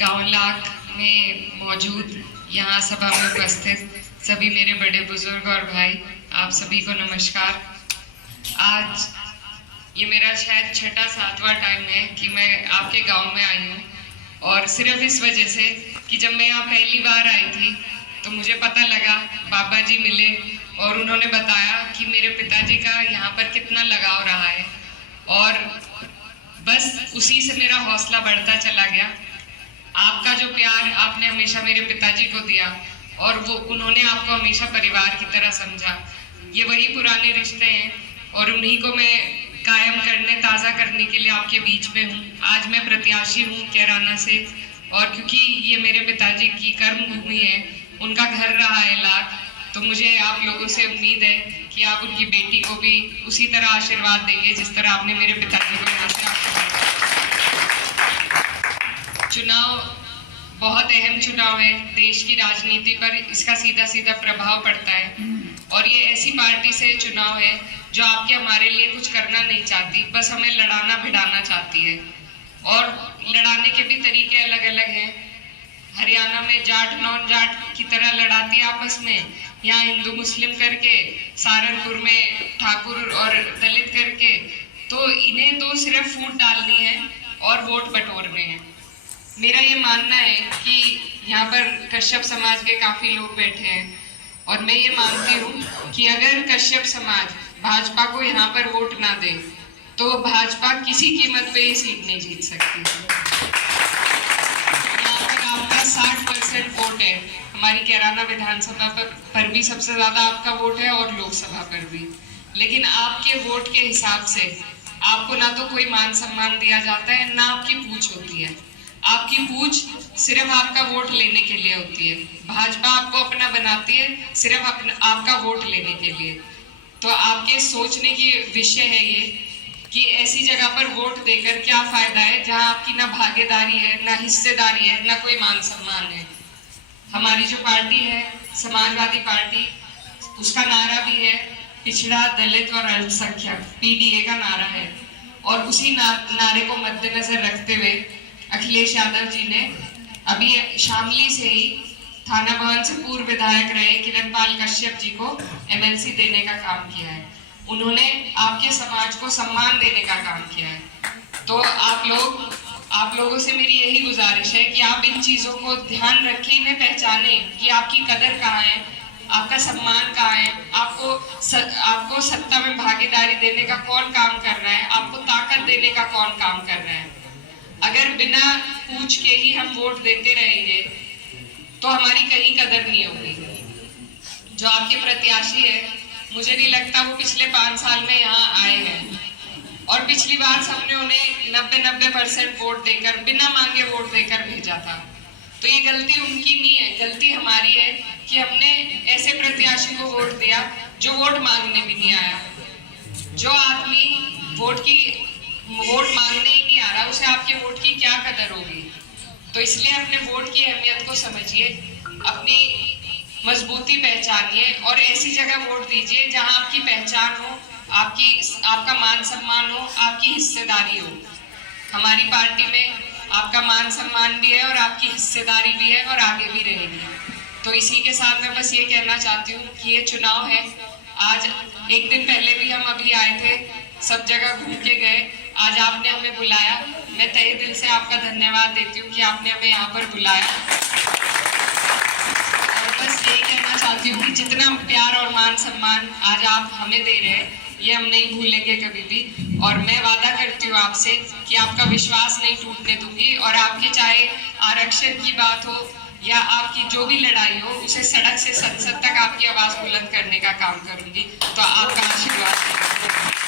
गाँव लाख में मौजूद यहाँ सभा में उपस्थित सभी मेरे बड़े बुजुर्ग और भाई, आप सभी को नमस्कार। आज ये मेरा शायद छठा सातवां टाइम है कि मैं आपके गांव में आई हूँ, और सिर्फ इस वजह से कि जब मैं यहाँ पहली बार आई थी तो मुझे पता लगा, बाबा जी मिले और उन्होंने बताया कि मेरे पिताजी का यहाँ पर कितना लगाव रहा है, और बस उसी से मेरा हौसला बढ़ता चला गया। आपका जो प्यार आपने हमेशा मेरे पिताजी को दिया और वो उन्होंने आपको हमेशा परिवार की तरह समझा, ये वही पुराने रिश्ते हैं और उन्हीं को मैं कायम करने, ताज़ा करने के लिए आपके बीच में हूँ। आज मैं प्रत्याशी हूँ कैराना से, और क्योंकि ये मेरे पिताजी की कर्म भूमि है, उनका घर रहा है लाख, तो मुझे आप लोगों से उम्मीद है कि आप उनकी बेटी को भी उसी तरह आशीर्वाद देंगे जिस तरह आपने मेरे पिताजी को यहाँ से आशीर्वाद। चुनाव बहुत अहम चुनाव है, देश की राजनीति पर इसका सीधा सीधा प्रभाव पड़ता है, और ये ऐसी पार्टी से चुनाव है जो आपके हमारे लिए कुछ करना नहीं चाहती, बस हमें लड़ाना भिड़ाना चाहती है। और लड़ाने के भी तरीके अलग अलग हैं। हरियाणा में जाट नॉन जाट की तरह लड़ाती है आपस में, यहाँ हिंदू मुस्लिम करके, सहारनपुर में ठाकुर और दलित करके। तो इन्हें तो सिर्फ फूट डालनी है और वोट बटोरने हैं। मेरा ये मानना है कि यहाँ पर कश्यप समाज के काफी लोग बैठे हैं, और मैं ये मानती हूँ कि अगर कश्यप समाज भाजपा को यहाँ पर वोट ना दे तो भाजपा किसी कीमत पे ये सीट नहीं जीत सकती। यहाँ पर आपका 60% वोट है, हमारी कैराना विधानसभा पर भी सबसे ज्यादा आपका वोट है और लोकसभा पर भी, लेकिन आपके वोट के हिसाब से आपको ना तो कोई मान सम्मान दिया जाता है, ना आपकी पूछ होती है। आपकी पूछ सिर्फ आपका वोट लेने के लिए होती है। भाजपा आपको अपना बनाती है सिर्फ आपका वोट लेने के लिए। तो आपके सोचने की विषय है ये कि ऐसी जगह पर वोट देकर क्या फायदा है जहां आपकी ना भागीदारी है, ना हिस्सेदारी है, ना कोई मान सम्मान है। हमारी जो पार्टी है समाजवादी पार्टी, उसका नारा भी है पिछड़ा, दलित और अल्पसंख्यक, PDA का नारा है, और उसी नारे को मद्देनजर रखते हुए अखिलेश यादव जी ने अभी शामली से ही थाना भवन से पूर्व विधायक रहे किरणपाल कश्यप जी को MLC देने का काम किया है। उन्होंने आपके समाज को सम्मान देने का काम किया है। तो आप लोगों से मेरी यही गुजारिश है कि आप इन चीजों को ध्यान रखें, इन्हें पहचाने कि आपकी कदर कहाँ है, आपका सम्मान कहाँ है, आपको सत्ता में भागीदारी देने का कौन काम कर रहा है, आपको ताकत देने का कौन काम कर रहा है। अगर बिना पूछ के ही हम वोट देते रहेंगे तो हमारी कहीं कदर नहीं होगी। जो आपके प्रत्याशी है, मुझे नहीं लगता वो पिछले 5 साल में यहाँ आए हैं, और पिछली बार सबने उन्हें 90% वोट देकर, बिना मांगे वोट देकर भेजा था। तो ये गलती उनकी नहीं है, गलती हमारी है कि हमने ऐसे प्रत्याशी को वोट दिया जो वोट मांगने भी नहीं आया। जो आदमी वोट मांगने ही नहीं आ रहा, उसे आपके वोट की क्या कदर होगी। तो इसलिए अपने वोट की अहमियत को समझिए, अपनी मजबूती पहचानिए और ऐसी जगह वोट दीजिए जहां आपकी पहचान हो, आपका मान सम्मान हो, आपकी हिस्सेदारी हो। हमारी पार्टी में आपका मान सम्मान भी है और आपकी हिस्सेदारी भी है और आगे भी रहेगी। तो इसी के साथ मैं बस ये कहना चाहती हूँ कि ये चुनाव है। आज एक दिन पहले भी हम अभी आए थे, सब जगह घूम के गए, आज आपने हमें बुलाया। मैं तहे दिल से आपका धन्यवाद देती हूँ कि आपने हमें यहाँ पर बुलाया, और बस यही कहना चाहती हूँ कि जितना प्यार और मान सम्मान आज आप हमें दे रहे हैं, ये हम नहीं भूलेंगे कभी भी। और मैं वादा करती हूँ आपसे कि आपका विश्वास नहीं टूटने दूंगी, और आपके चाहे आरक्षण की बात हो या आपकी जो भी लड़ाई हो, उसे सड़क से संसद तक आपकी आवाज बुलंद करने का काम करूंगी। तो आपका आशीर्वाद।